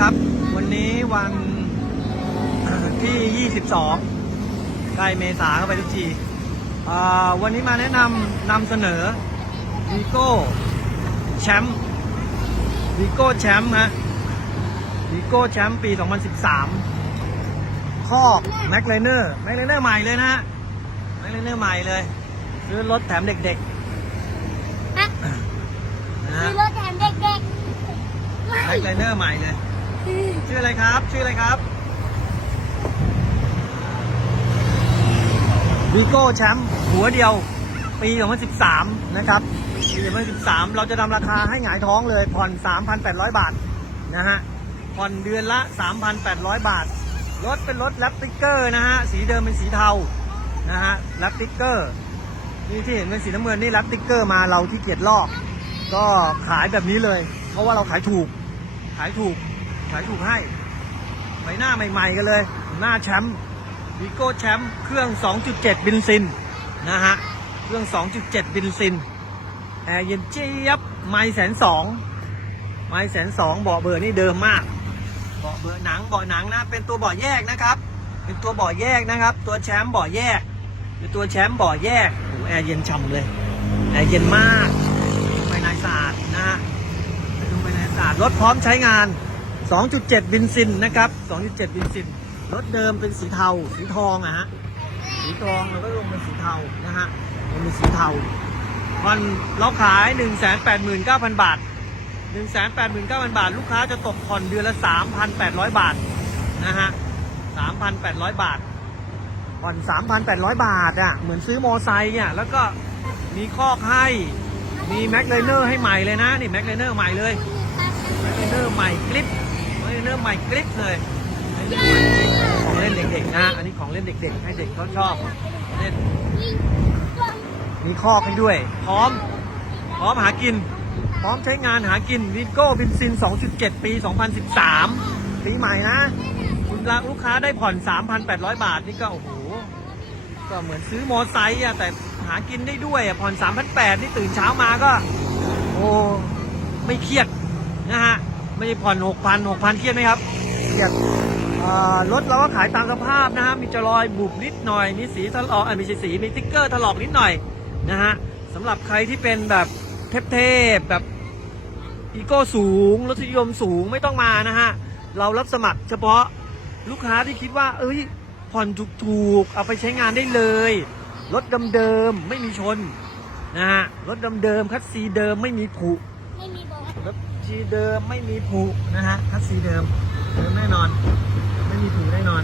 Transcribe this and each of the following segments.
ครับ วันนี้วันที่ 22ใกล้เมษาเข้าไปทุกทีอ่าวันนี้มาแนะนำนำเสนอวีโก้แชมป์วีโก้แชมป์ฮะวีโก้แชมป์ปี 2013 คอกแม็กไลเนอร์แม็กไลเนอร์ใหม่เลยนะฮะแม็กไลเนอร์ใหม่เลยซื้อรถแถมเด็กฮะๆนะมีฮะรถแถมเด็กๆแม็กไลเนอร์ใหม่เลย ชื่ออะไรครับ ชื่ออะไรครับวีโก้แชมป์หัวเดียว ปี 2013 นะครับ ปี 2013 เราจะทำราคาให้หงายท้องเลย ผ่อน 3,800 บาท นะฮะ ผ่อนเดือนละ 3,800 บาท รถเป็นรถแรปติกเกอร์นะฮะ สีเดิมเป็นสีเทา นะฮะแรปติกเกอร์ นี่ที่เห็นเป็นสีน้ำเงินนี่แรปติกเกอร์มาเราที่เกียจลอก ก็ขายแบบนี้เลย เพราะว่าเราขายถูก ขายถูกายถูกให้ใบหน้าใหม่ๆกันเลย หน้าแชมป์วีโก้แชมป์เครื่อง 2.7 บินซินนะฮะ เครื่อง 2.7 บินซิน แอร์เย็นเจี๊ยบ ไม่แสนสองไม่แสนสองเบาะเบอร์นี่เดิมมาก เบาะเบอร์หนังเบาะหนังนะ เป็นตัวเบาะแยกนะครับ เป็นตัวเบาะแยกนะครับ ตัวแชมป์เบาะแยกเป็นตัวแชมป์เบาะแยกโอ้แอร์เย็นฉ่ำเลย แอร์เย็นมากภายในสะอาดนะฮะไปดูภายในศาสตร์รถพร้อมใช้งาน 2.7 บินซินนะครับ 2.7 บินซิน รถเดิมเป็นสีเทา สีทองอะฮะ สีทองแล้วก็ลงเป็นสีเทา นะฮะลงเป็นสีเทาวันเราขาย 189,000 บาท 189,000 บาท ลูกค้าจะตกผ่อนเดือนละ 3,800 บาท นะฮะ 3,800 บาท ผ่อน 3,800 บาทอะเหมือนซื้อมอไซค์อะแล้วก็มีคอกให้ มีแม็กไลเนอร์ให้ใหม่เลยนะ นี่แม็กไลเนอร์ใหม่เลย แม็กไลเนอร์ใหม่กริป เนอร์ใหม่กริปเลยของเล่นเด็กๆนะอันนี้ของเล่นเด็ก ๆ ให้เด็กเขาชอบเล่นมีคอกให้ด้วย พร้อม พร้อมหากิน พร้อมใช้งานหากินวิโก้บินซิน 2.7 ปี 2013 ปีใหม่นะคุณรักลูกค้าได้ผ่อน 3,800 บาท นี่ก็โอ้โห ก็เหมือนซื้อมอไซค์อะแต่หากินได้ด้วยอะผ่อน 3,800 นี่ตื่นเช้ามาก็ โอ้ ไม่เครียดนะฮะ ไม่ได้ผ่อน6,000 6,000เครียดไหมครับเครียดอ่ารถเราก็ขายตามสภาพนะฮะมีจะรอยบุบนิดหน่อย มีสีถลอกอะมีสีสีมีติ๊กเกอร์ถลอกนิดหน่อยนะฮะสำหรับใครที่เป็นแบบเทพๆแบบอีโก้สูงรสนิยมสูงไม่ต้องมานะฮะ เรารับสมัครเฉพาะลูกค้าที่คิดว่า เอ้ย ผ่อนถูกๆ เอาไปใช้งานได้เลย รถเดิมๆไม่มีชน นะฮะ รถเดิมๆคัสซีเดิมไม่มีผุไม่มีบอก รถซีเดิมไม่มีผุนะฮะคัสซีเดิมเดิมแน่นอน ไม่มีผุแน่นอน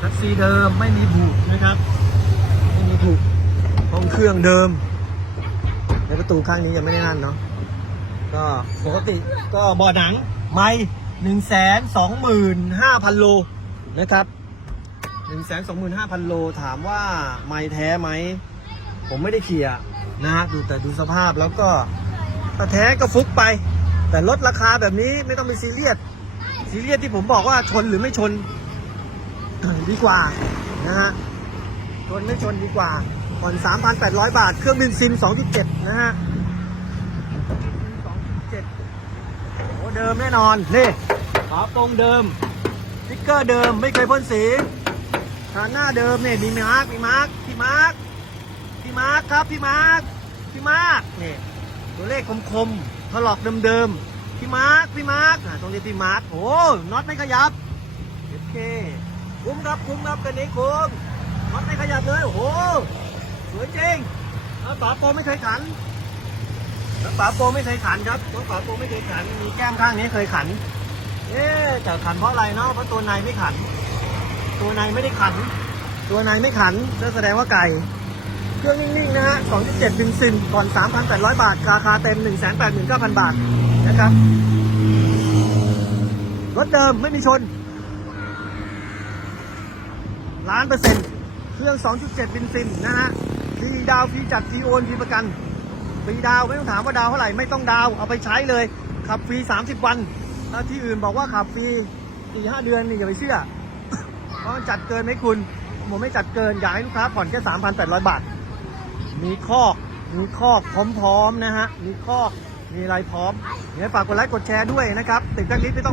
คัสซีเดิมไม่มีผุนะครับไม่มีผุห้องเครื่องเดิมในประตูข้างนี้ยังไม่ได้นั่นเนาะก็ปกติก็บาะหนังไม่หนึ่งแสนสองหมื่นห้าพันโลนะครับหนึ่งแสนสองหมื่นห้าพันโลถามว่าไม่แท้ไหม ผมไม่ได้เขี่ยนะฮะดูแต่ดูสภาพแล้วก็ถ้าแท้ก็ฟุกไป แต่ลดราคาแบบนี้ไม่ต้องไปซีเรียสซีเรียสที่ผมบอกว่าชนหรือไม่ชนดีกว่านะฮะชนไม่ชนดีกว่าผ่อน3,800 บาท เครื่องบินซิม 2.7 นะฮะ2.7โอ้เดิมแน่นอน นี่ฝาโปรงเดิมสติ๊กเกอร์เดิมไม่เคยพ่นสีฐานหน้าเดิมเนี่ยมีมาร์กมีมาร์กพี่มาร์กพี่มาร์กครับพี่มาร์กพี่มาร์กนี่ ตัวเลขคมๆถลอกเดิมๆพี่มาร์กพี่มาร์กตรงนี้พี่มาร์กโอ้น็อตไม่ขยับโอเคคุ้มครับคุ้มครับกันนี้คุ้มน็อตไม่ขยับเลยโอ้โหสวยจริงแล้วฝาโปไม่เคยขันแล้วฝาโปไม่เคยขันครับตัวฝาโปไม่เคยขัน มีแก้มข้างนี้เคยขัน เอ๊ะแต่ขันเพราะอะไรเนาะ เพราะตัวในไม่ขัน ตัวในไม่ได้ขัน ตัวในไม่ขันนั่นแสดงว่าไก่ เครื่องนิ่งๆนะฮะ2.7บินซินก่อน 3,800 บาท ราคาเต็ม 189,000 บาทนะครับ รถเดิมไม่มีชน ล้านเปอร์เซ็นต์เครื่อง 2.7บินซินนะฮะฟรีดาวฟรีจัดฟรีโอนฟรีประกันฟรีดาวไม่ต้องถามว่าดาวเท่าไหร่ไม่ต้องดาวเอาไปใช้เลย ขับฟรี 30 วันถ้าที่อื่นบอกว่าขับฟรีสี่ห้าเดือนนี่อย่าไปเชื่อเพราะจัดเกินไหมคุณ ผมไม่จัดเกินอยากให้ลูกค้าผ่อนแค่ 3,800 บาท มีคอก มีคอกพร้อมๆนะฮะ มีคอก มีอะไรพร้อม เดี๋ยวฝากกดไลค์กดแชร์ด้วยนะครับ ติดตั้งลิสต์ไม่ต้อง